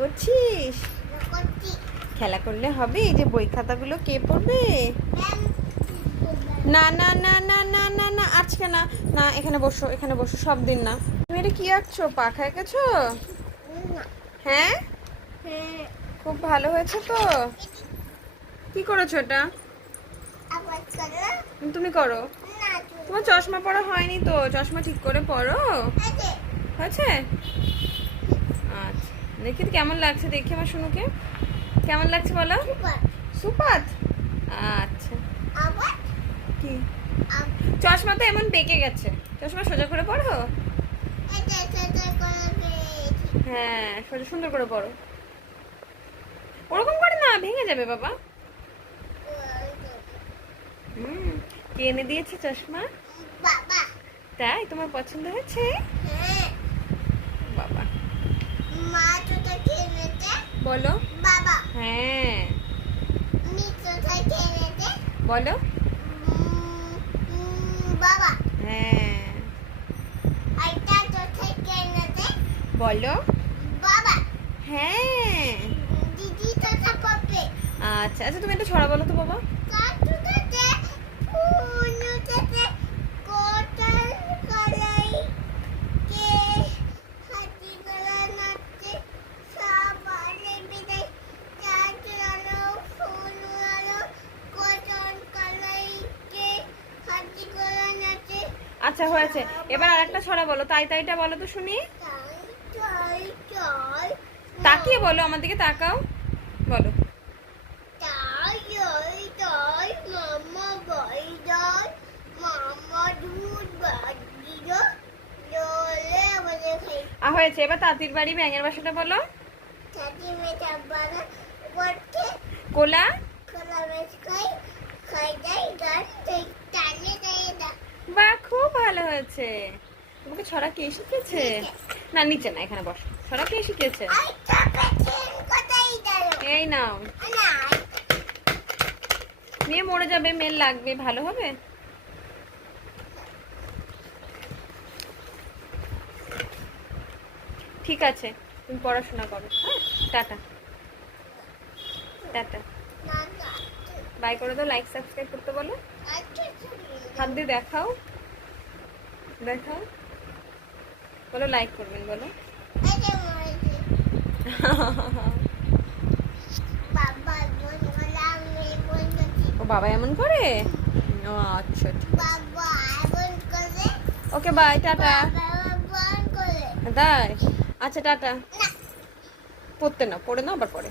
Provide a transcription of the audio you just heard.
করছিস? খেলা করলে হবে? এই যে বই খাতাগুলো কে পড়বে? না না না না না না না, আজকে না। না, এখানে বসো, এখানে বসো, সব দিন না। তুমি এটা কি আঁকছো? পাখা এঁকেছো? হ্যাঁ, খুব ভালো হয়েছে তো। কি করেছো এটা? তুমি করো। তোমার চশমা পরা হয়নি তো, চশমা ঠিক করে পরো। হয়েছে? আচ্ছা, দেখি তো কেমন লাগছে, দেখি আমার শুনুকে কেমন লাগছে বলো। সুপার। আচ্ছা, কি চশমা তো এমন বেঁকে গেছে, চশমা সোজা করে পড়ো। হ্যাঁ, সোজা সুন্দর করে পড়ো। ওরকম করে না, ভেঙে যাবে বাবা। কে এনে দিয়েছে চশমা? তাই তোমার পছন্দ হয়েছে? বাবা বলো। হ্যাঁ বলো। হ্যাঁ বলো। হ্যাঁ। আচ্ছা আচ্ছা, তুমি একটা ছড়া বলো তো বাবা। আচ্ছা হয়েছে, এবার আরেকটা ছড়া বলো। তাই তাইটা বলো তো শুনি। তাকিয়ে বলো, আমার দিকে তাকাও, বলো। হয়েছে, এবার তাঁতির বাড়ি ব্যাঙের বাসাটা বলো। কোলা। বাহ, খুব ভালো হয়েছে। তোমাকে ছড়া কে শিখেছে? না, নিচে না, এখানে বসো। ছড়া কে শিখেছে? এই নাও, নিয়ে মরে যাবে, মেল লাগবে, ভালো হবে। ঠিক আছে, তুমি পড়াশোনা করো। হ্যাঁ, টাটা টাটা। বাই করে দাও, লাইক সাবস্ক্রাইব করতে বলো। হাত দিয়ে দেখাও, দেখাও, বলো লাইক করবেন, বলো। ও বাবা এমন করে? ও আচ্ছা, ওকে বাই, টাটা। তাই? আচ্ছা টাটা। পড়তে না, পড়ে নাও, আবার পরে।